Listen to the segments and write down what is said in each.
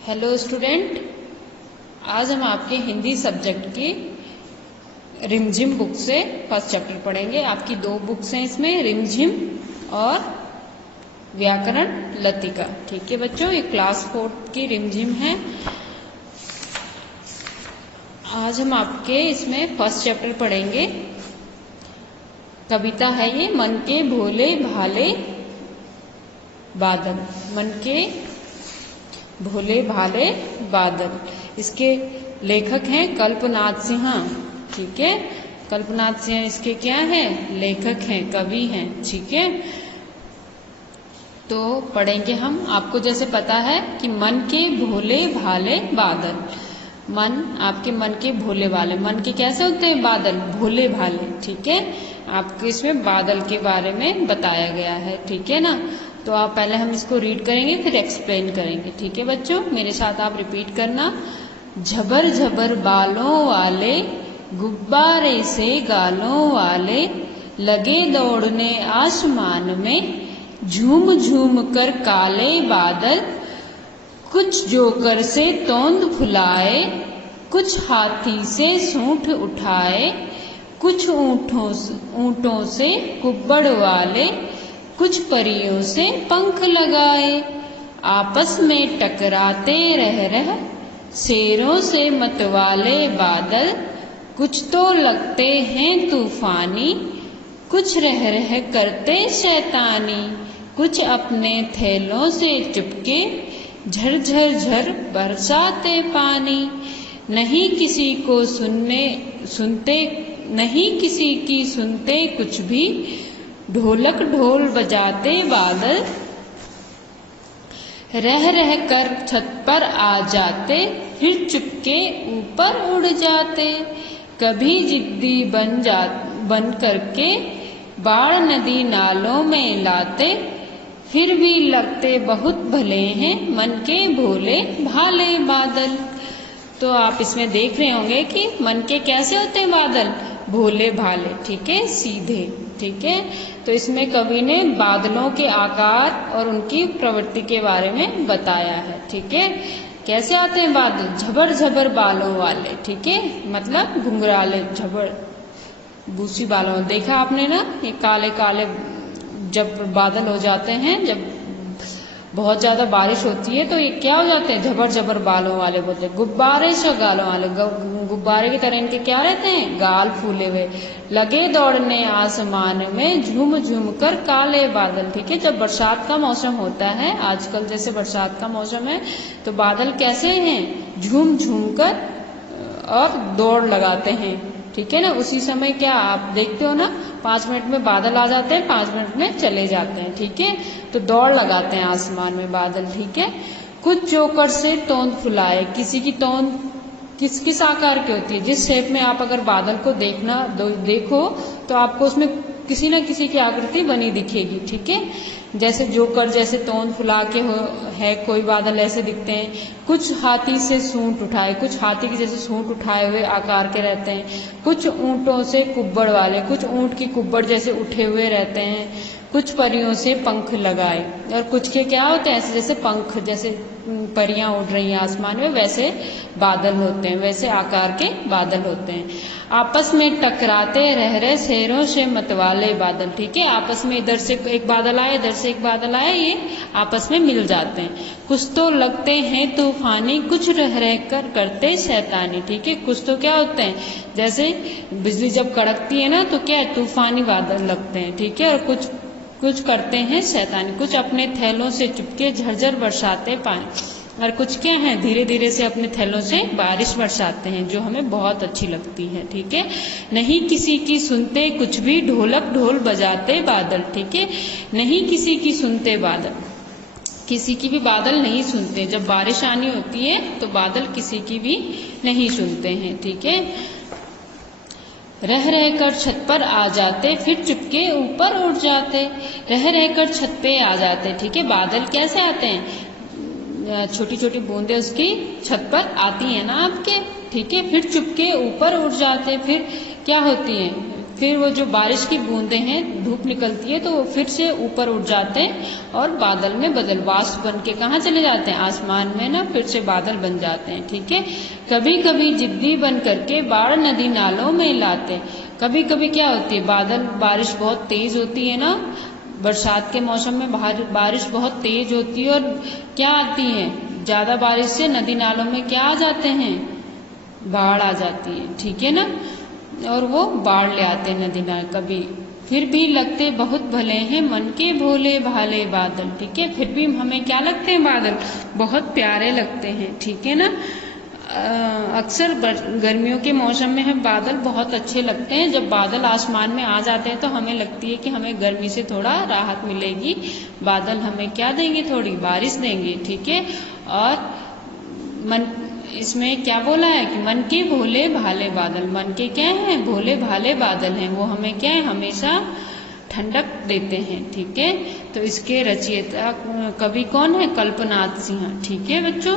Hello student, आज हम आपके हिंदी सब्जेक्ट की रिमझिम बुक से फर्स्ट चैप्टर पढ़ेंगे। आपकी दो बुक्स हैं इसमें, रिमझिम और व्याकरण लतिका। ठीक है बच्चों, ये क्लास 4 की रिमझिम है। आज हम आपके इसमें फर्स्ट चैप्टर पढ़ेंगे। कविता है ये, मन के भोले भाले बादल। मन के भोले भाले बादल। इसके लेखक हैं कल्पनाथ सिंह। ठीक है, कल्पनाथ सिंह इसके क्या है, लेखक हैं, कवि हैं। ठीक है, तो पढ़ेंगे हम। आपको जैसे पता है कि मन के भोले भाले बादल, मन आपके मन के भोले भाले, मन के कैसे होते हैं बादल, भोले भाले। ठीक है, आपको इसमें बादल के बारे में बताया गया है। ठीक है ना, तो आप पहले हम इसको रीड करेंगे फिर एक्सप्लेन करेंगे। ठीक है बच्चों, मेरे साथ आप रिपीट करना। झबर झबर बालों वाले, गुब्बारे से गालों वाले, लगे दौड़ने आसमान में, झूम झूम कर काले बादल। कुछ जोकर से तोंद फुलाए, कुछ हाथी से सूंठ उठाए, कुछ ऊंटों से कुब्बड़ वाले, कुछ परियों से पंख लगाए। आपस में टकराते रह शेरों से मतवाले बादल। कुछ तो लगते हैं तूफानी, कुछ रह करते शैतानी, कुछ अपने थैलों से चुपके झरझर झर बरसाते पानी। नहीं किसी को सुनते नहीं किसी की सुनते कुछ भी, ढोलक ढोल बजाते बादल। रह कर छत पर आ जाते, फिर चुपके ऊपर उड़ जाते। कभी जिद्दी बन करके बाढ़ नदी नालों में लाते, फिर भी लगते बहुत भले हैं मन के भोले भाले बादल। तो आप इसमें देख रहे होंगे कि मन के कैसे होते हैं बादल, भोले भाले। ठीक है, सीधे। ठीक है, तो इसमें कवि ने बादलों के आकार और उनकी प्रवृत्ति के बारे में बताया है। ठीक है, कैसे आते हैं बादल, झबर झबर बालों वाले। ठीक है, मतलब घुंघराले, झबर बूसी बालों। देखा आपने ना, ये काले काले जब बादल हो जाते हैं, जब बहुत ज्यादा बारिश होती है तो ये क्या हो जाते हैं, झबर झबर बालों वाले बोलते हैं। गुब्बारे से गालों वाले, गुब्बारे की तरह इनके क्या रहते हैं, गाल फूले हुए। लगे दौड़ने आसमान में, झूम झूम कर काले बादल। ठीक है, जब बरसात का मौसम होता है, आजकल जैसे बरसात का मौसम है, तो बादल कैसे हैं, झूम झूम कर और दौड़ लगाते हैं। ठीक है ना, उसी समय क्या आप देखते हो ना, 5 मिनट में बादल आ जाते हैं, 5 मिनट में चले जाते हैं। ठीक है, तो दौड़ लगाते हैं आसमान में बादल। ठीक है, कुछ जोकर से तोंद फुलाए, किसी की तोंद किस किस आकार की होती है, जिस शेप में आप अगर बादल को देखो तो आपको उसमें किसी न किसी की आकृति बनी दिखेगी। ठीक है, जैसे जोकर जैसे तोंद फुला के है कोई बादल, ऐसे दिखते हैं। कुछ हाथी से सूंठ उठाए, कुछ हाथी की जैसे सूंठ उठाए हुए आकार के रहते हैं। कुछ ऊंटों से कुब्बड़ वाले, कुछ ऊंट की कुब्बड़ जैसे उठे हुए रहते हैं। कुछ परियों से पंख लगाए, और कुछ के क्या होते हैं, ऐसे जैसे पंख, जैसे परियां उड़ रही हैं आसमान में, वैसे बादल होते हैं, वैसे आकार के बादल होते हैं। आपस में टकराते रह शेरों से मतवाले बादल। ठीक है, आपस में इधर से एक बादल आया, इधर से एक बादल आया, ये आपस में मिल जाते हैं। कुछ तो लगते हैं तूफानी, कुछ रह कर करते शैतानी। ठीक है, कुछ तो क्या होते हैं, जैसे बिजली जब कड़कती है ना, तो क्या है, तूफानी बादल लगते हैं। ठीक है, और कुछ करते हैं शैतानी, कुछ अपने थैलों से चुपके झरझर बरसाते पानी, और कुछ क्या है, धीरे धीरे से अपने थैलों से बारिश बरसाते हैं, जो हमें बहुत अच्छी लगती है। ठीक है, नहीं किसी की सुनते कुछ भी, ढोलक ढोल बजाते बादल। ठीक है, नहीं किसी की सुनते बादल, किसी की भी बादल नहीं सुनते। जब बारिश आनी होती है तो बादल किसी की भी नहीं सुनते हैं। ठीक है, रह कर छत पर आ जाते, फिर चुपके ऊपर उड़ जाते। रह कर छत पे आ जाते। ठीक है, बादल कैसे आते हैं, छोटी छोटी बूंदे उसकी छत पर आती हैं ना आपके। ठीक है, फिर चुपके ऊपर उड़ जाते, फिर क्या होती हैं, फिर वो जो बारिश की बूंदें हैं, धूप निकलती है तो वो फिर से ऊपर उठ जाते हैं और बादल में बदल वाष्प बन के कहाँ चले जाते हैं, आसमान में ना फिर से बादल बन जाते हैं। ठीक है। कभी कभी जिद्दी बन करके बाढ़ नदी नालों में लाते। कभी कभी क्या होती है, बारिश बहुत तेज होती है ना, बरसात के मौसम में बारिश बहुत तेज होती है और क्या आती है, ज्यादा बारिश से नदी नालों में क्या आ जाते हैं, बाढ़ आ जाती है। ठीक है ना, और वो बाढ़ ले आते हैं नदी नाल। कभी फिर भी लगते बहुत भले हैं मन के भोले भाले बादल। ठीक है, फिर भी हमें क्या लगते हैं, बादल बहुत प्यारे लगते हैं। ठीक है ना, अक्सर गर्मियों के मौसम में हम बादल बहुत अच्छे लगते हैं। जब बादल आसमान में आ जाते हैं तो हमें लगती है कि हमें गर्मी से थोड़ा राहत मिलेगी। बादल हमें क्या देंगे, थोड़ी बारिश देंगे। ठीक है, और इसमें क्या बोला है कि मन के भोले भाले बादल, मन के क्या हैं, भोले भाले बादल हैं, वो हमें क्या है, हमेशा ठंडक देते हैं। ठीक है, तो इसके रचयिता कवि कौन है, कल्पनाथ सिंह। ठीक है बच्चों,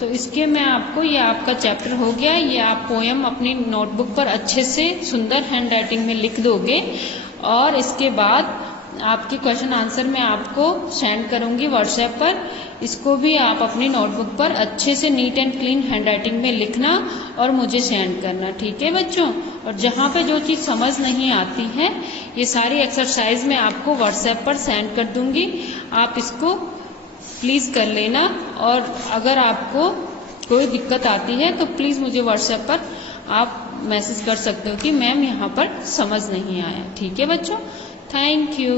तो इसके मैं आपको, ये आपका चैप्टर हो गया, ये आप पोयम अपनी नोटबुक पर अच्छे से सुंदर हैंडराइटिंग में लिख दोगे और इसके बाद आपके क्वेश्चन आंसर मैं आपको सेंड करूंगी व्हाट्सएप पर। इसको भी आप अपनी नोटबुक पर अच्छे से नीट एंड क्लीन हैंडराइटिंग में लिखना और मुझे सेंड करना। ठीक है बच्चों, और जहाँ पे जो चीज़ समझ नहीं आती है, ये सारी एक्सरसाइज मैं आपको व्हाट्सएप पर सेंड कर दूंगी, आप इसको प्लीज़ कर लेना। और अगर आपको कोई दिक्कत आती है तो प्लीज़ मुझे व्हाट्सएप पर आप मैसेज कर सकते हो कि मैम यहाँ पर समझ नहीं आया। ठीक है बच्चों, थैंक यू।